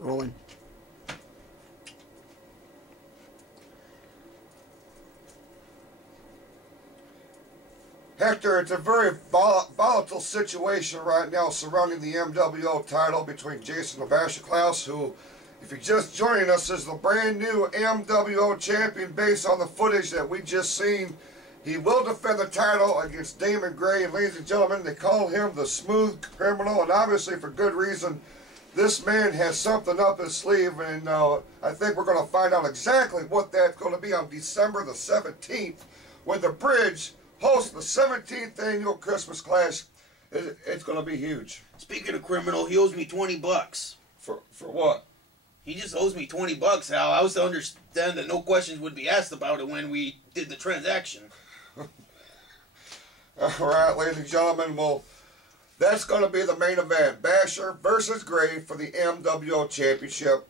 Rolling. Hector, it's a very volatile situation right now surrounding the MWO title between Jason Klaus, who, if you're just joining us, is the brand new MWO champion based on the footage that we just seen. He will defend the title against Damon Gray, and ladies and gentlemen, they call him the Smooth Criminal, and obviously for good reason. This man has something up his sleeve, and I think we're going to find out exactly what that's going to be on December the 17th when the Bridge hosts the 17th annual Christmas Clash. It's going to be huge. Speaking of criminal, he owes me $20. For what? He just owes me $20, Hal. I was to understand that no questions would be asked about it when we did the transaction. Alright, ladies and gentlemen, well, that's going to be the main event. Basher versus Gray for the MWO Championship.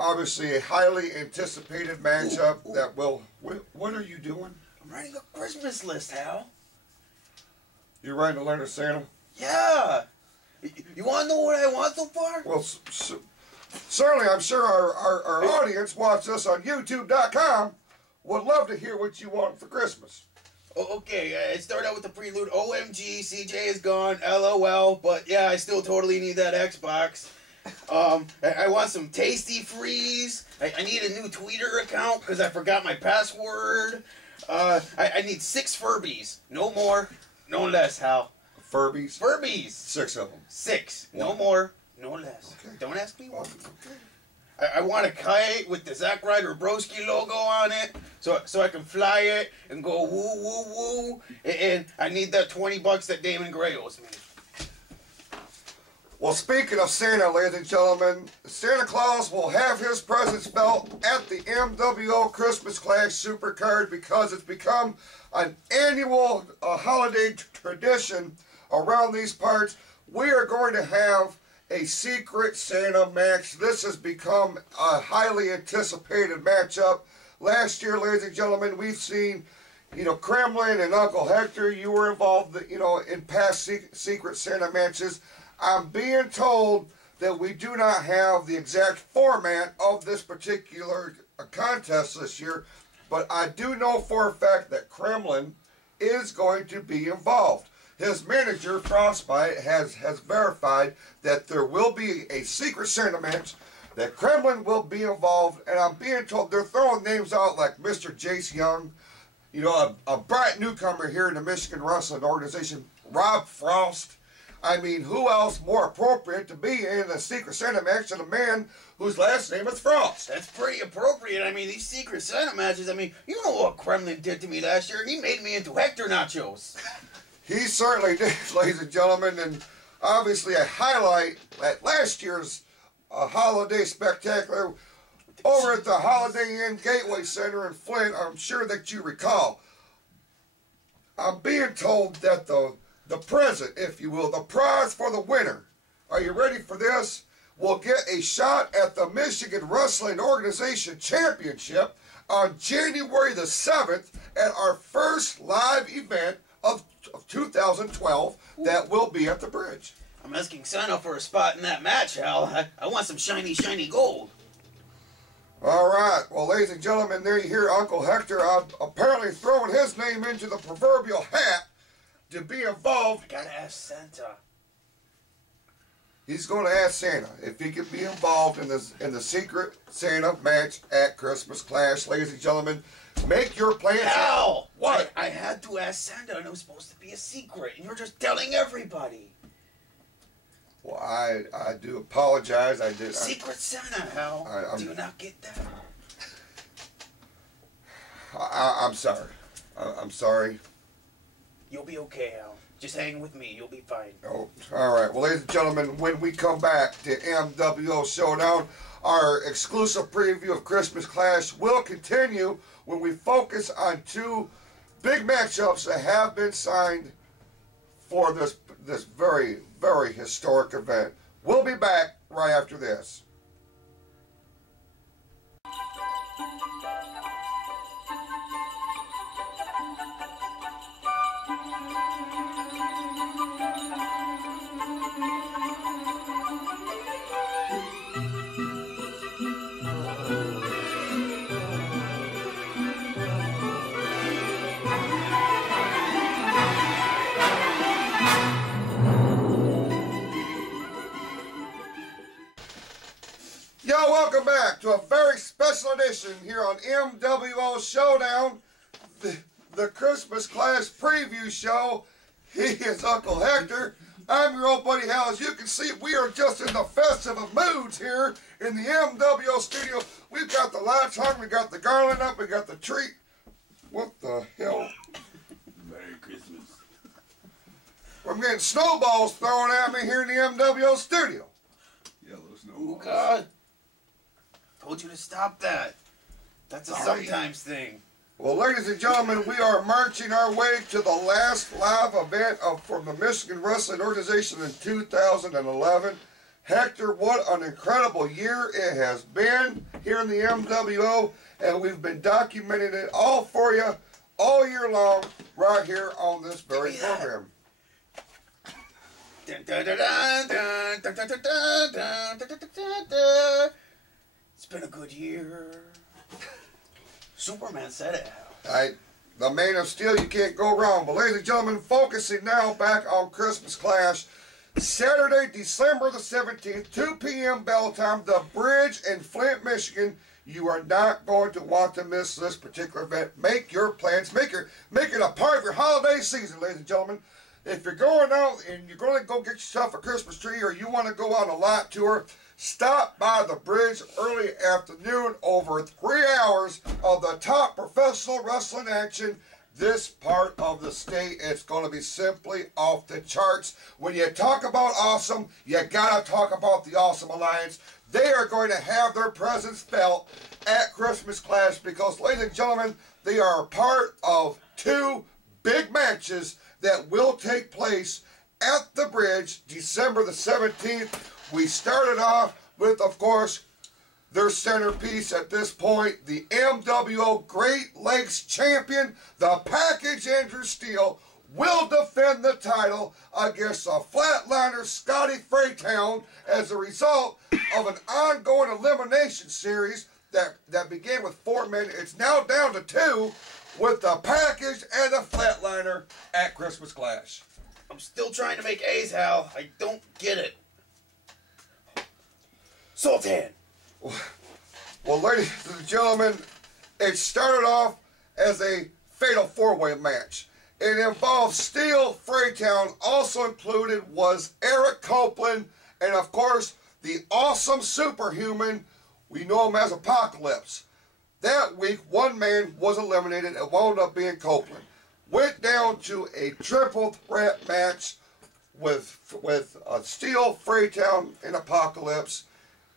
Obviously a highly anticipated matchup that will... What are you doing? I'm writing a Christmas list, Hal. You're writing a letter to Santa? Yeah. You want to know what I want so far? Well, certainly I'm sure our audience watches us on YouTube.com would love to hear what you want for Christmas. Okay, it started out with the prelude. OMG, CJ is gone, LOL, but yeah, I still totally need that Xbox. I want some Tasty Freeze. I need a new Twitter account because I forgot my password. I need 6 Furbies. No more, no less, Hal. Furbies? Furbies. 6 of them. 6. No more, no less. Okay. Don't ask me why. Okay. I want a kite with the Zack Ryder Broski logo on it, so I can fly it and go woo woo woo. And I need that $20 that Damon Gray owes me. Well, speaking of Santa, ladies and gentlemen, Santa Claus will have his presents felt at the MWO Christmas Clash Supercard because it's become an annual holiday tradition around these parts. We are going to have a Secret Santa match. This has become a highly anticipated matchup. Last year, ladies and gentlemen, we've seen, Kremlin and Uncle Hector, you were involved, in past Secret Santa matches. I'm being told that we do not have the exact format of this particular contest this year, but I do know for a fact that Kremlin is going to be involved. His manager, Frostbite, has verified that there will be a Secret Santa match, that Kremlin will be involved, and I'm being told they're throwing names out like Mr. Jace Young, a bright newcomer here in the Michigan Wrestling Organization, Rob Frost. I mean, who else more appropriate to be in a Secret Santa match than a man whose last name is Frost? That's pretty appropriate. I mean, these Secret Santa matches, you know what Kremlin did to me last year? He made me into Hector Nachos. He certainly did, ladies and gentlemen, and obviously a highlight at last year's holiday spectacular over at the Holiday Inn Gateway Center in Flint. I'm sure that you recall. I'm being told that the present, if you will, the prize for the winner, are you ready for this? Will get a shot at the Michigan Wrestling Organization Championship on January the 7th at our first live event of 2012 that will be at the Bridge. I'm asking Santa for a spot in that match, Hal. I want some shiny, shiny gold. All right. Well, ladies and gentlemen, there you hear Uncle Hector apparently throwing his name into the proverbial hat to be involved. I gotta ask Santa. He's going to ask Santa if he can be involved in the Secret Santa match at Christmas Clash. Ladies and gentlemen, make your plans. Hal! What? I had to ask Santa, and it was supposed to be a secret, and you're just telling everybody. Well, I do apologize. I did. Secret Santa, Hal. Do you not get that? I'm sorry. I'm sorry. You'll be okay, Hal. Just hang with me. You'll be fine. Oh, all right. Well, ladies and gentlemen, when we come back to MWO Showdown, our exclusive preview of Christmas Clash will continue when we focus on 2 big matchups that have been signed for this very, very historic event. We'll be back right after this. Y'all, welcome back to a very special edition here on MWO Showdown, the Christmas Clash preview show. He is Uncle Hector. I'm your old buddy Hal. As you can see, we are just in the festive of moods here in the MWO studio. We've got the lights hung, we got the garland up, we got the tree. What the hell? Merry Christmas. I'm getting snowballs thrown at me here in the MWO studio. Yellow snowballs. Oh, God. Told you to stop that. That's a sometimes thing. Well, ladies and gentlemen, we are marching our way to the last live event from the Michigan Wrestling Organization in 2011. Hector, what an incredible year it has been here in the MWO, and we've been documenting it all for you all year long right here on this very program. It's been a good year. Superman said it. The Man of Steel, you can't go wrong. But ladies and gentlemen, focusing now back on Christmas Clash. Saturday, December the 17th, 2 p.m. bell time, the Bridge in Flint, Michigan. You are not going to want to miss this particular event. Make your plans. Make it a part of your holiday season, ladies and gentlemen. If you're going out and you're going to go get yourself a Christmas tree or you want to go on a lot tour, stop by the Bridge early afternoon. Over 3 hours of the top professional wrestling action this part of the state. It's going to be simply off the charts. When you talk about awesome, you got to talk about the Awesome Alliance. They are going to have their presence felt at Christmas Clash because, ladies and gentlemen, they are a part of 2 big matches that will take place at the Bridge December the 17th. We started off with, of course, their centerpiece at this point, the MWO Great Lakes champion, the Package Andrew Steele, will defend the title against the Flatliner Scotty Fraytown as a result of an ongoing elimination series that began with 4 men. It's now down to 2 with the Package and the Flatliner at Christmas Clash. I'm still trying to make A's, Hal. I don't get it. Sultan. Well, ladies and gentlemen, it started off as a fatal 4-way match. It involved Steele, Fraytown. Also included was Eric Copeland, and of course, the awesome superhuman, we know him as Apocalypse. That week, 1 man was eliminated and wound up being Copeland. Went down to a triple threat match with Steele, Fraytown, and Apocalypse.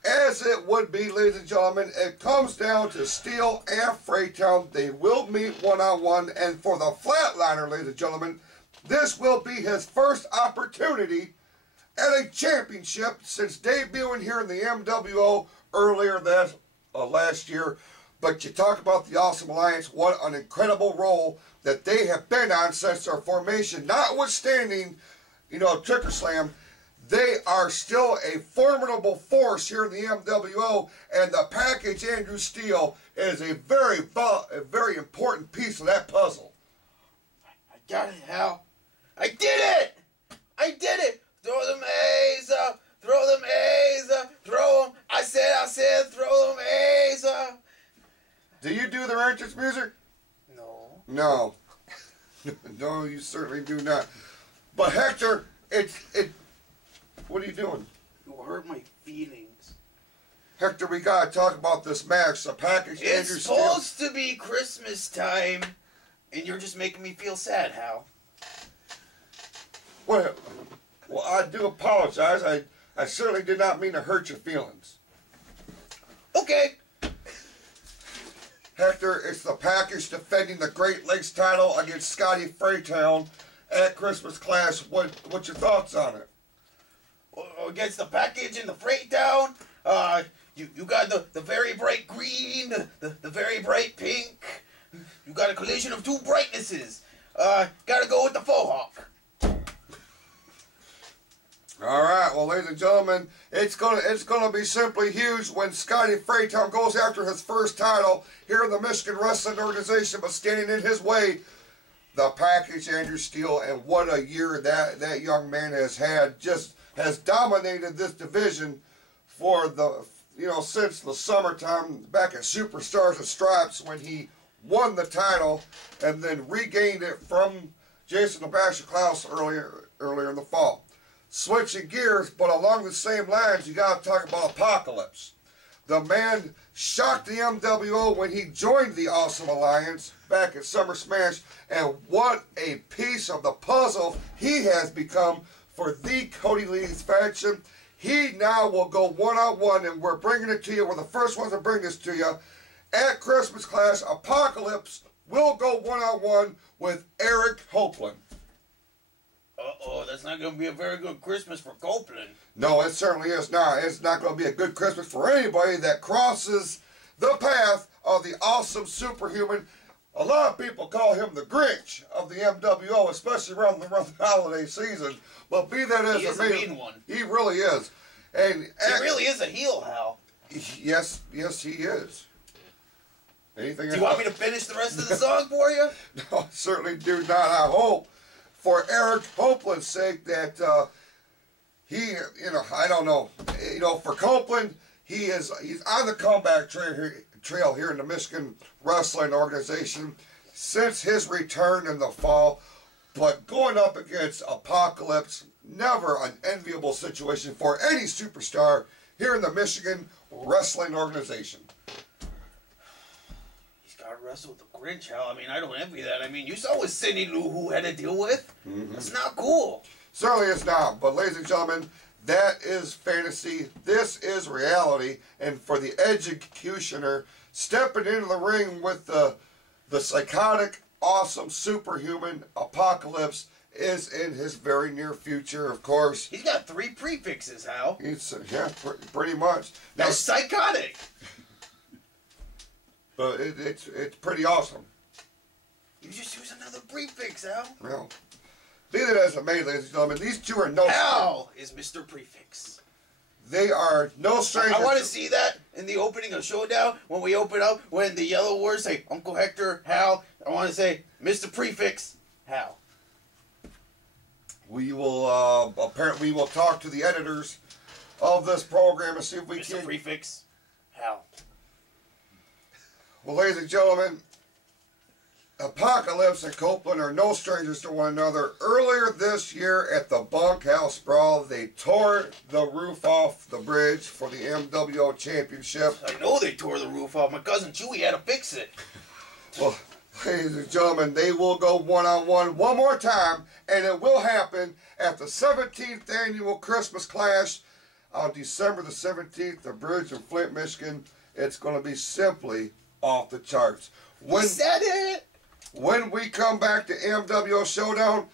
As it would be, ladies and gentlemen, it comes down to Steele and Fraytown. They will meet one-on-one, and for the Flatliner, ladies and gentlemen, this will be his first opportunity at a championship since debuting here in the MWO earlier last year. But you talk about the Awesome Alliance, what an incredible role that they have been on since their formation. Notwithstanding, Tricker Slam, they are still a formidable force here in the MWO, and the Package Andrew Steele is a very important piece of that puzzle. I got it, Hal. I did it! I did it! Throw them A's up! Throw them A's up! Throw them! I said, throw them A's up! Do you do the entrance music? No. No. No, you certainly do not. But Hector, what are you doing? You hurt my feelings. Hector, we gotta talk about this match. The Package Andrew Steele. It's supposed to be Christmas time, and you're just making me feel sad, Hal. Well, I do apologize. I certainly did not mean to hurt your feelings. Okay. Hector, it's the Package defending the Great Lakes title against Scotty Fraytown at Christmas Clash. What's your thoughts on it? Against the Package and the Fraytown, you got the very bright green, the very bright pink. You got a collision of 2 brightnesses. Gotta go with the faux hawk. All right, well, ladies and gentlemen, it's gonna be simply huge when Scotty Fraytown goes after his first title here in the Michigan Wrestling Organization, but standing in his way, the Package Andrew Steele, and what a year that young man has had. Just has dominated this division for the since the summertime back at Superstars and Stripes when he won the title and then regained it from Jason the Basher Klaus earlier in the fall. Switching gears, but along the same lines, you got to talk about Apocalypse. The man shocked the MWO when he joined the Awesome Alliance back at Summer Smash, and what a piece of the puzzle he has become for the Cody Lee's faction. He now will go one-on-one, and we're bringing it to you. We're the first ones to bring this to you. At Christmas Clash, Apocalypse will go one-on-one with Eric Copeland. Uh-oh, that's not going to be a very good Christmas for Copeland. No, it certainly is not. It's not going to be a good Christmas for anybody that crosses the path of the awesome superhuman. A lot of people call him the Grinch of the MWO, especially around the holiday season. But be that as it may, he is a mean one. He really is. And he really is a heel, Hal. Yes, he is. Anything else? Do you want me to finish the rest of the song for you? No, certainly do not. I hope, for Eric Copeland's sake, that he, I don't know, for Copeland, he's on the comeback trail here in the Michigan Wrestling Organization since his return in the fall. But going up against Apocalypse, never an enviable situation for any superstar here in the Michigan Wrestling Organization. He's got to wrestle with the Grinch, Hal. I mean, I don't envy that. I mean, you saw what Cindy Lou Who had to deal with. Mm-hmm. That's not cool. Certainly it's not. But ladies and gentlemen, that is fantasy. This is reality. And for the Edgecutioner, stepping into the ring with the psychotic, awesome, superhuman Apocalypse is in his very near future, of course. He's got 3 prefixes, Hal. Yeah, pretty much. Now, that's psychotic. But it's pretty awesome. You just use another prefix, Hal. Well, be that as it may, ladies and gentlemen, these two are no... Hal is Mr. Prefix. They are no strangers. I want to see that in the opening of Showdown, when we open up, when the Yellow Wars say, Uncle Hector, Hal. I want to say, Mr. Prefix, Hal. We will, apparently, we will talk to the editors of this program and see if we can... Mr. Prefix, Hal. Well, ladies and gentlemen, Apocalypse and Copeland are no strangers to one another. Earlier this year at the Bunkhouse Brawl, they tore the roof off the bridge for the MWO Championship. I know they tore the roof off. My cousin Chewy had to fix it. Well, ladies and gentlemen, they will go one-on-one one more time, and it will happen at the 17th Annual Christmas Clash on December the 17th, the bridge in Flint, Michigan. It's going to be simply off the charts. He said it! When we come back to MWO Showdown,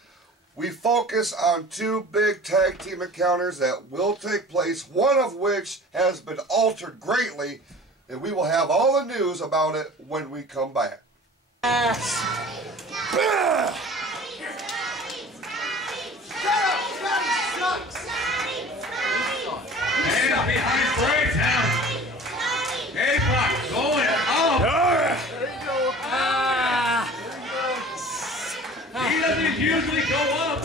we focus on 2 big tag team encounters that will take place, one of which has been altered greatly, and we will have all the news about it when we come back. And behind Fraytown. Hey, Buck, going up. There you go. He doesn't usually go up.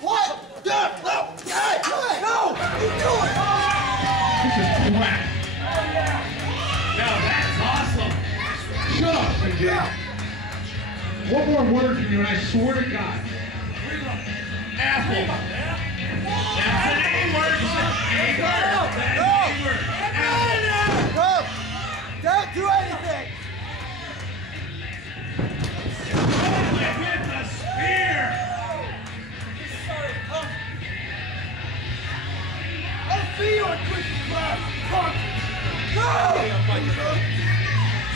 What? No! Hey! No! What are you doing? This is crap. Now that's awesome. Shut up, CJ. One more word from you and I swear to God. Apple. That's an A-word. A-word. That's an A-word. No! Don't do anything! Hit the spear. I'll see you at Christmas class, punk! No! Give me a microphone.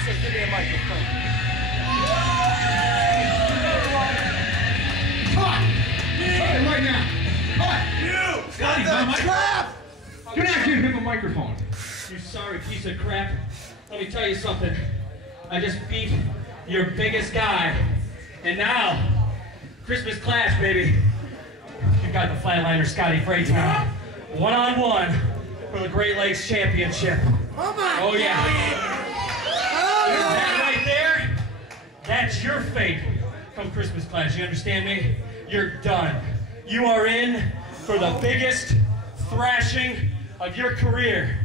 Give me a microphone. Cut! Hey, right now. Cut! You! Scotty, my microphone. Do not give him a microphone. You sorry piece of crap. Let me tell you something. I just beat your biggest guy. And now, Christmas Clash, baby. You got the Flatliner Scotty Fraytown. One-on-one for the Great Lakes Championship. Oh yeah. That right there, that's your fate from Christmas Clash. You understand me? You're done. You are in for the biggest thrashing of your career.